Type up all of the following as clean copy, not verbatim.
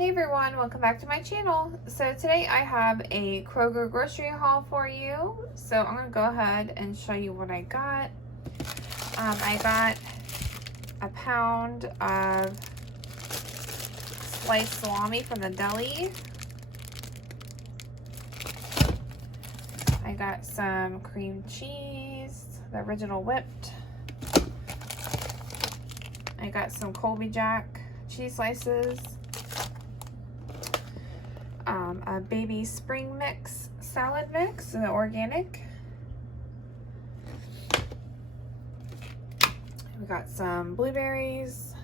Hey everyone, welcome back to my channel. So today I have a Kroger grocery haul for you. So I'm going to go ahead and show you what I got. I got a pound of sliced salami from the deli. I got some cream cheese, the original whipped. I got some Colby Jack cheese slices. A baby spring mix salad mix, the organic. We got some blueberries,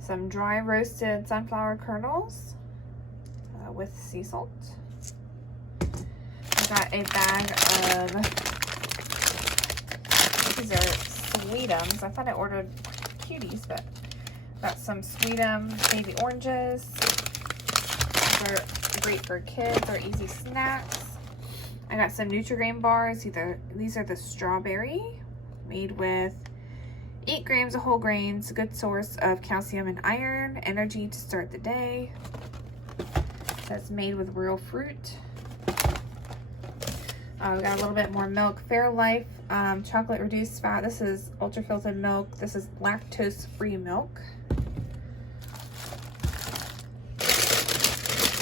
some dry roasted sunflower kernels with sea salt. I got a bag of, these are Sweetums. I thought I ordered cuties, but got some Sweetum baby oranges. These are great for kids or easy snacks. I got some Nutri-Grain bars. These are the strawberry, made with 8 grams of whole grains, a good source of calcium and iron, energy to start the day. That's made with real fruit. We got a little bit more milk. Fairlife chocolate reduced fat. This is ultra filtered milk. This is lactose free milk.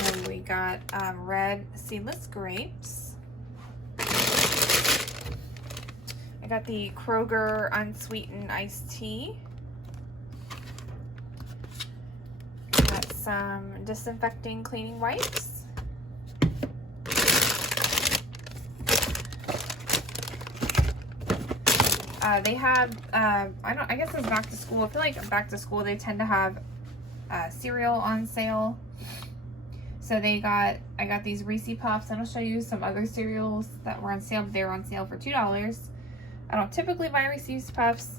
And we got red seedless grapes. I got the Kroger unsweetened iced tea. Got some disinfecting cleaning wipes. They have, I guess it's back to school. I feel like back to school, they tend to have cereal on sale. So I got these Reese Puffs, and I'll show you some other cereals that were on sale, but they were on sale for $2. I don't typically buy Reese's Puffs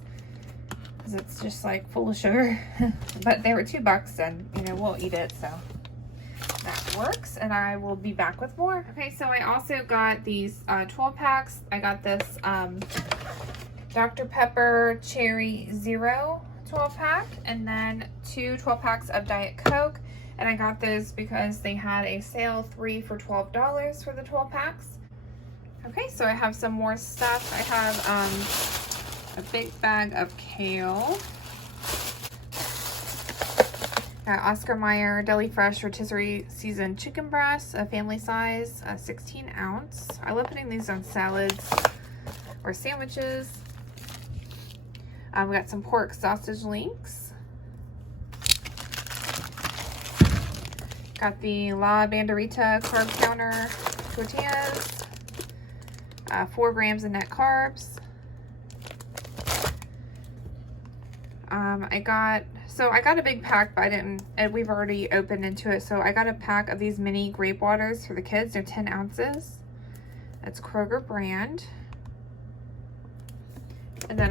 because it's just like full of sugar, but they were $2 and we'll eat it, so that works. And I will be back with more. Okay, so I also got these 12 packs. I got this Dr. Pepper Cherry Zero 12 pack, and then 2 12 packs of Diet Coke. And I got those because they had a sale, 3 for $12 for the 12 packs. Okay, so I have some more stuff. I have a big bag of kale. Got Oscar Mayer Deli Fresh Rotisserie Seasoned Chicken Breast, a family size, 16 ounce. I love putting these on salads or sandwiches. We got some pork sausage links. Got the La Banderita carb counter tortillas. 4 grams of net carbs. I got a big pack, but we've already opened into it. So I got a pack of these mini grape waters for the kids. They're 10 ounces. That's Kroger brand. And then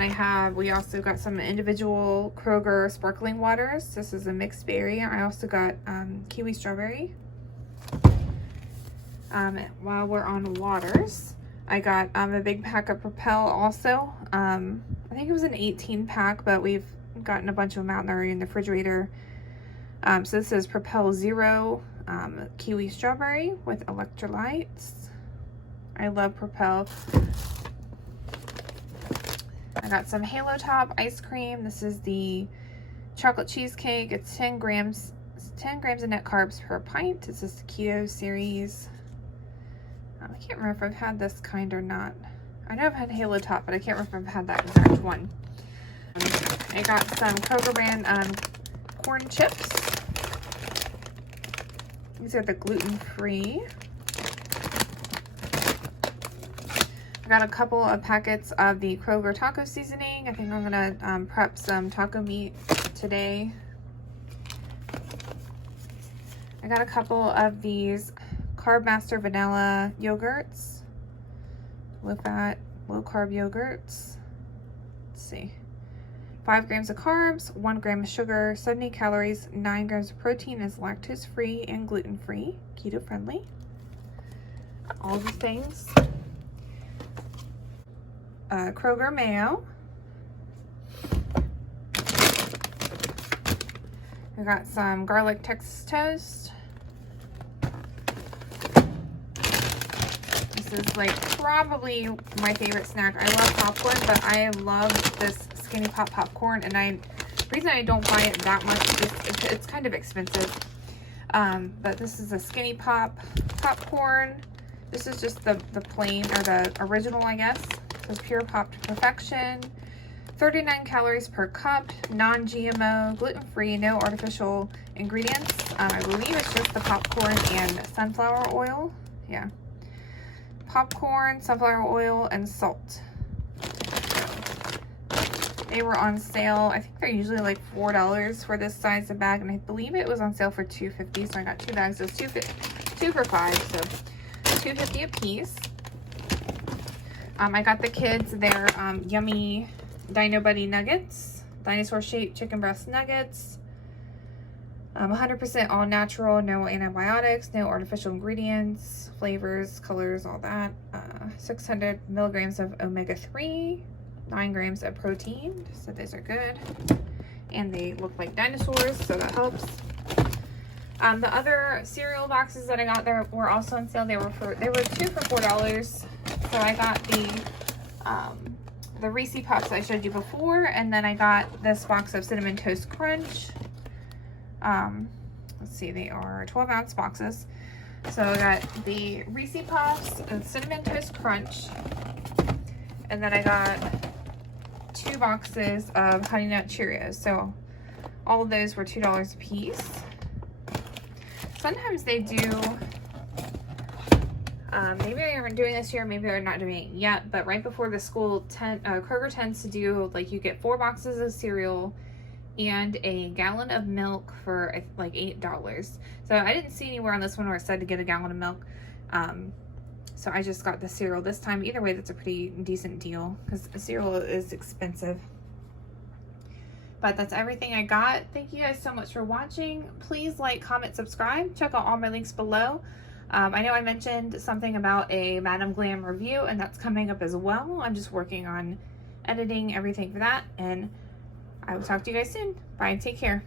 we also got some individual Kroger sparkling waters. This is a mixed berry. I also got kiwi strawberry. While we're on waters, I got a big pack of Propel also. I think it was an 18 pack, but we've gotten a bunch of them out there in the refrigerator. So this is Propel Zero kiwi strawberry with electrolytes. I love Propel. I got some Halo Top ice cream. This is the chocolate cheesecake. It's 10 grams of net carbs per pint. This is the Keto series. I can't remember if I've had this kind or not. I know I've had Halo Top, but I can't remember if I've had that exact one. I got some Kroger brand corn chips. These are the gluten-free. I got a couple of packets of the Kroger taco seasoning. I think I'm gonna prep some taco meat today. I got a couple of these Carb Master vanilla yogurts, low fat, low carb yogurts. Let's see, 5 grams of carbs, 1 gram of sugar, 70 calories, 9 grams of protein, is lactose free and gluten free, keto friendly. All the things. Kroger mayo. I got some garlic Texas toast. This is like probably my favorite snack. I love popcorn, but I love this Skinny Pop popcorn, and the reason I don't buy it that much is it's kind of expensive. But this is a Skinny Pop popcorn. This is just the plain, or the original, I guess. So pure pop to perfection. 39 calories per cup, non-GMO, gluten-free, no artificial ingredients. I believe it's just the popcorn and sunflower oil. Yeah. Popcorn, sunflower oil, and salt. They were on sale. I think they're usually like $4 for this size of bag, and I believe it was on sale for $2.50. So I got 2 bags. It was $2 for $5, so $2.50 a piece. I got the kids their yummy Dino Buddy nuggets, dinosaur shaped chicken breast nuggets. 100% all natural, no antibiotics, no artificial ingredients, flavors, colors, all that. 600 milligrams of omega-3, 9 grams of protein, so those are good. And they look like dinosaurs, so that helps. The other cereal boxes that I got there were also on sale. They were 2 for $4. So I got the Reese Pops I showed you before, and then I got this box of Cinnamon Toast Crunch. Let's see, they are 12-ounce boxes. So I got the Reese Pops and Cinnamon Toast Crunch, and then I got 2 boxes of Honey Nut Cheerios. So all of those were $2 a piece. Sometimes they do, maybe they aren't doing this year, maybe they're not doing it yet, but right before the school, Kroger tends to do, like, you get 4 boxes of cereal and a gallon of milk for like $8. So I didn't see anywhere on this one where it said to get a gallon of milk. So I just got the cereal this time. Either way, that's a pretty decent deal because cereal is expensive. But that's everything I got. Thank you guys so much for watching. Please like, comment, subscribe. Check out all my links below. I know I mentioned something about a Madam Glam review, and that's coming up as well. I'm just working on editing everything for that, and I will talk to you guys soon. Bye. Take care.